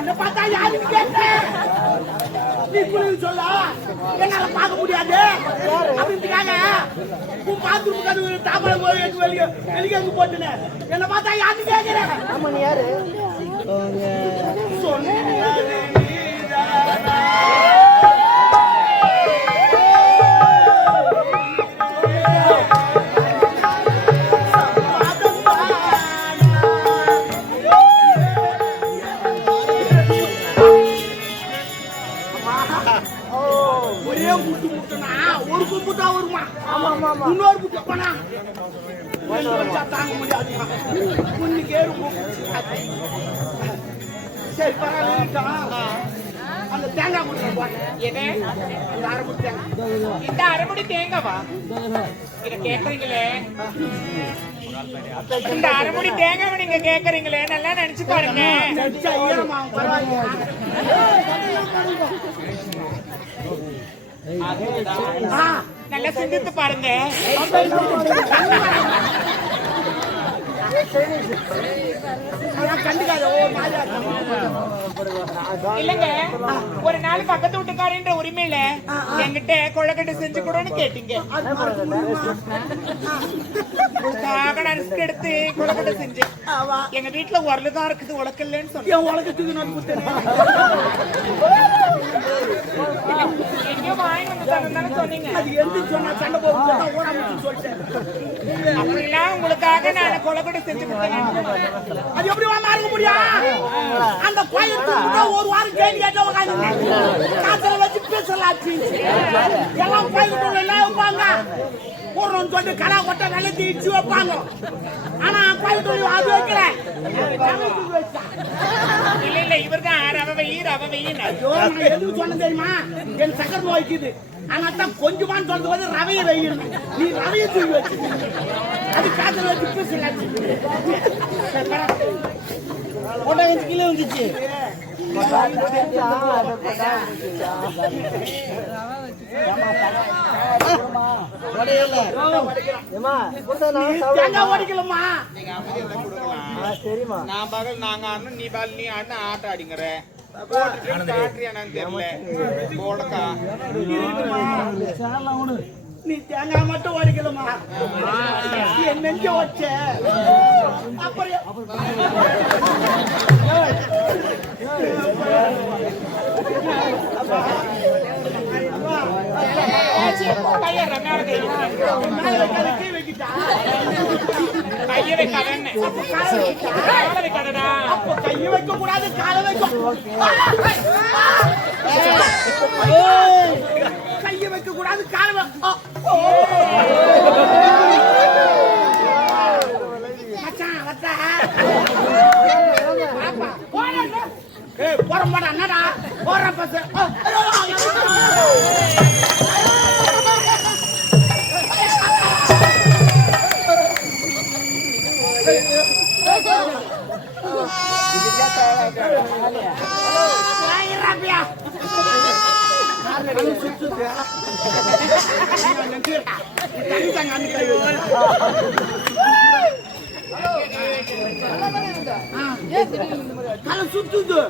என்ன பார்த்தா யாருன்னு கேட்டேன். நீ புரியுது சொல்ல என்னால பார்க்க முடியாது அப்படின்ட்டுக்காங்க உன் பாத்ரூம் கதவு தாமரை வெளியே போட்டுனேன். என்ன பார்த்தா யாருன்னு கேட்கிறேன். ஆமா நீ யாரு இன்னொரு புட்டு போனா தாங்க முடியாது. சரி பரவாயில்ல. அந்த தேங்காய் இந்த அரைமுடி தேங்காவா இத கேக்குறீங்களே? இந்த அரைமுடி தேங்காவை நீங்க கேக்குறீங்களே, நல்லா நினைச்சு பாருங்க. நல்லா சிந்தித்து பாருங்க. இல்லங்க, ஒரு நாள் பக்கத்து வீட்டுக்காரன்ற உரிமையில என்கிட்ட கொழக்கட்டை செஞ்சு கூடன்னு கேட்டீங்க. ரிஸ்க் எடுத்து கொழக்கட்டை செஞ்சு எங்க வீட்டுல உரலுதான் இருக்குது, உலக்கல்லன்னு சொன்னேன். எங்கேயோ வாங்கி வந்து சொன்னீங்க. அப்படிலாம் உங்களுக்காக நான் கொழக்கட்டை செஞ்சு கொடுத்தேன். அது எப்படி வாங்க முடியும்? அந்த கோயிலுக்கு ஒரு வாரம் கேள்வி கேட்ட காசல வச்சு பேசலாம். எல்லாம் கோயிலுக்கு எல்லாம் வைப்பாங்க. ஒரு சொல்லி கடா கொட்டை நல்ல தீச்சு வைப்பாங்க. ஆனா கோயிலுக்கு அது வைக்கல. இல்ல இல்ல, இவர் தான் ரவை வெயில். எதுவும் சொன்ன தெரியுமா? என் சக்கர நோய்க்குது. ஆனா தான் கொஞ்சமான்னு சொல்றது ரவையை வெயில். நீ ரவையை தூக்கி வச்சு அது காசல வச்சு பேசலாம். கிலோ வந்துச்சு. நான் பகல் நாங்க ஆடணும், நீ பால் நீ ஆடின ஆட்டம் அடிங்கிற நீ தேங்காய் மட்டும் உடைக்கலமா? என் நெஞ்ச வச்ச அப்புறம் கைய வைக்க கூடாது, கால வைக்க கைய வைக்க கூடாது, கால போற மாட்டா என்னடா போற பஸ் சுத்துது.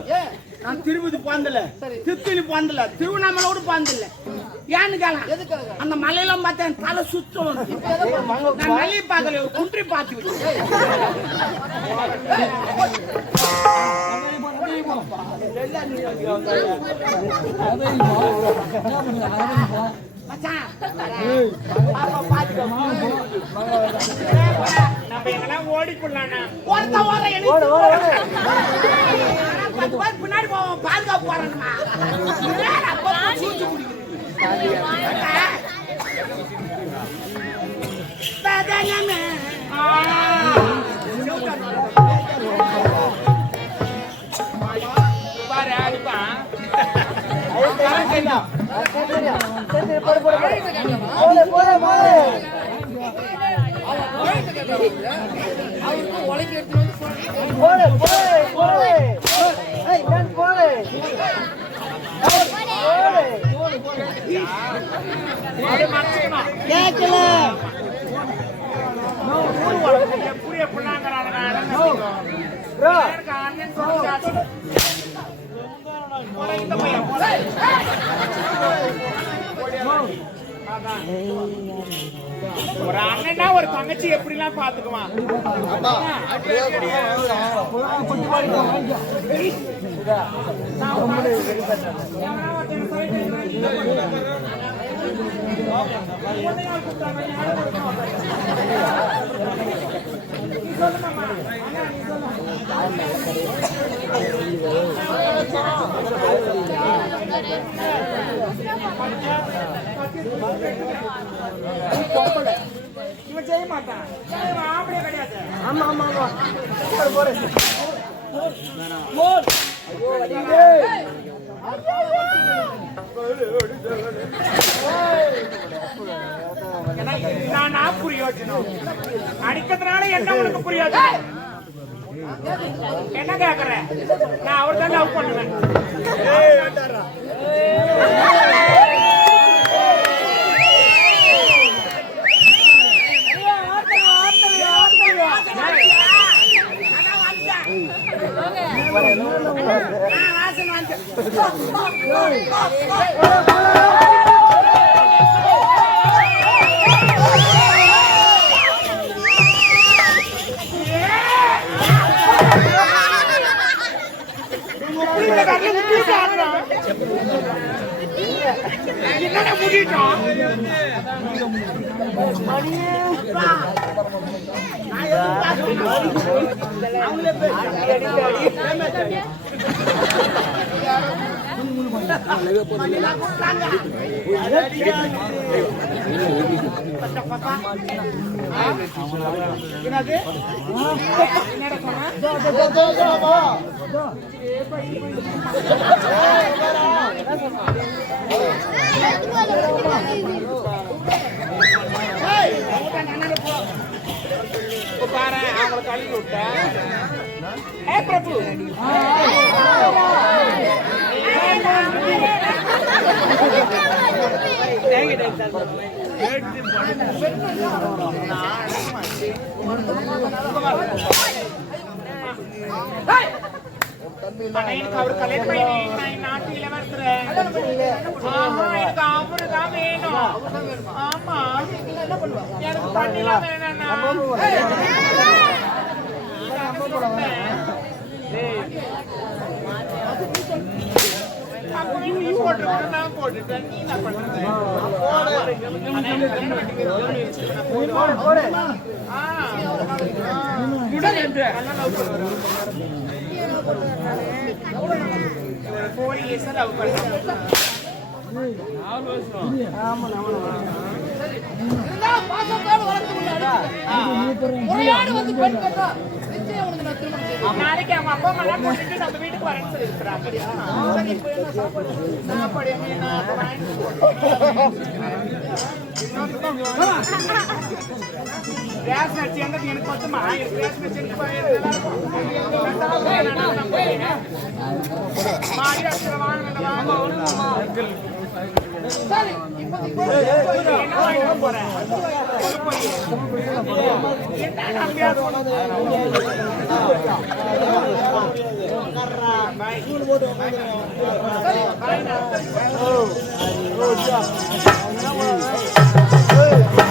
நான் திருப்பதி பாந்தல, திருத்தணி பாந்தல, திருவண்ணாமலை கூட பாந்தல. ஏன்னு கேள அந்த மலையெல்லாம் பார்த்தேன் தலை சுத்தம் நான் மல்லி பார்க்கல ஒரு குன்றி பார்த்து பின்னாடி போவோம் பாதுகாப்பு போறேன்மா கேட்கல புரிய புண்ணாங்கிறாங்க ஒரு அண்ணனா ஒரு தங்கச்சி எப்படிலாம் பாத்துக்குவான். இவன் செய்ய மாட்டான், அப்படியே கிடையாது. ஆமா ஆமா ஆமா நான் புரியோஜனம் அடிக்கிறதுனால என்ன உனக்கு புரியாது? என்ன கேக்குறேன்? நான் அவர் தான் லவ் பண்ணுவேன். என்ன முடிட்டோம் என்னது என்னடா சொன்னா பாரு அவங்களை கழுவி விட்ட. ஏ பிரபு எனக்கு அவர் கல்யாணம் பண்ணி நாட்டு இளவரசர். ஆமா எனக்கு அவரு தான் வேணும். ஆமா எனக்கு பண்ணிலாம் வேணாண்ணா. அப்ப நீ போட்டு நான் போட்டுட்டேன். நீ என்ன பண்றது? நாளைக்கு அவங்க அப்பா அம்மா எல்லாம் போட்டுட்டு நம்ம வீட்டுக்கு வரேன்னு சொல்லிருக்கிறாங்க. ரேஷன் அரிசி எங்க எனக்கு பத்துமா? ரேஷன் அரிசி மாறி அரிசி வாங்க போறேன். என்ன முடியாது உனக்கு? ஓ